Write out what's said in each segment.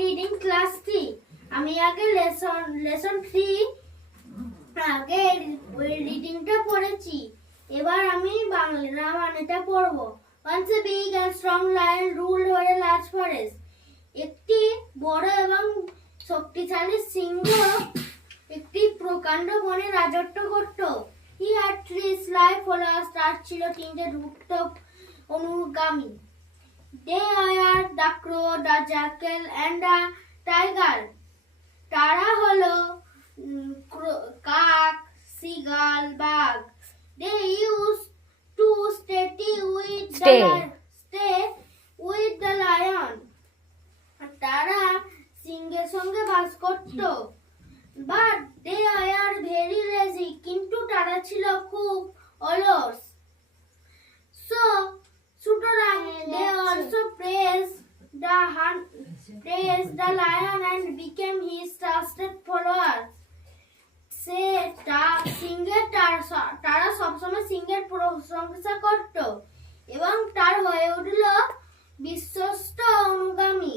Reading class 3। আমি আগে lesson 3 আগে রিডিংটা পড়েছি। এবার আমি বাংলা মানেটা পড়ব। Once a big and strong lion ruled over a large forest. একটি বড় এবং শক্তিশালী সিংহ একটি প্রকাণ্ড বনে রাজত্ব করত। He had 3 sly followers, তার ছিল 3টে ধূর্ত অনুগামী। They were the crow, the jackal and the tiger. তারা হলো কাক, seagull, বাঘ। They used to stay with the lion. তারা সিংহের সঙ্গে বাস করত। But they were very lazy, কিন্তু তারা ছিল খুব অলস। So সুতরাং they also praised the lion and became his trusted followers. তারা সবসময় সিংহের প্রশংসা করত এবং তার হয়ে উঠল বিশ্বস্ত অনুগামী।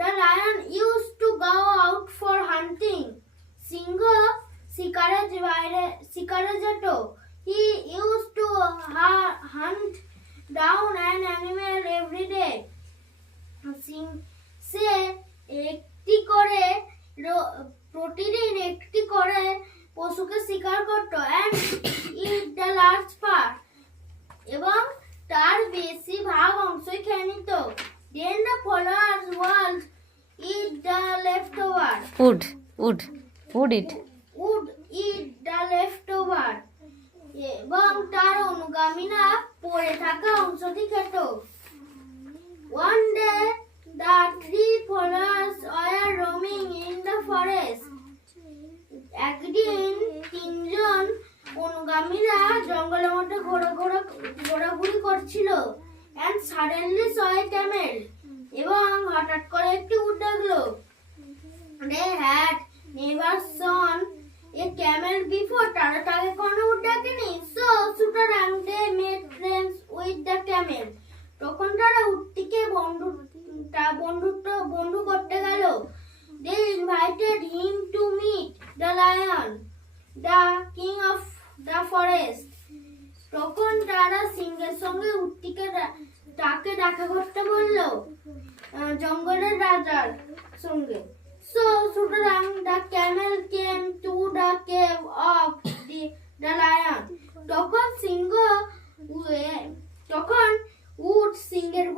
The lion used to go out for hunting. সিংহ শিকারে যেত। He used to hunt down an animal every day. সে প্রতিদিন একটি করে পশুকে শিকার করত and eat the large part, এবং তার বেশিরভাগ অংশই খেয়ে নিত। Then the followers would eat the leftover. Would eat the leftover. এবং তার অনুগামীরা পড়ে থাকা অংশটি খেত। One day the 3 followers were roaming in the forest. একদিন 3জন অনুগামীরা জঙ্গলের মধ্যে ঘোরাঘুরি করছিল। And suddenly saw a camel. এবং হঠাৎ করে একটি উট দেখলো। They had never seen a camel before. তারা তাকে কোনো উট দেখেনি। So সুতরাং they made friends with the camel. তখন তারা উটটিকে বন্ধু করতে গেল। They invited him to meet the lion, the king of the forest. তখন তারা সিংহের সঙ্গে উটটিকে তাকে দেখা করতে বলল, জঙ্গলের রাজার সঙ্গে। So সুতরাং the camel came to the cave of the lion. তখন উট সিংহের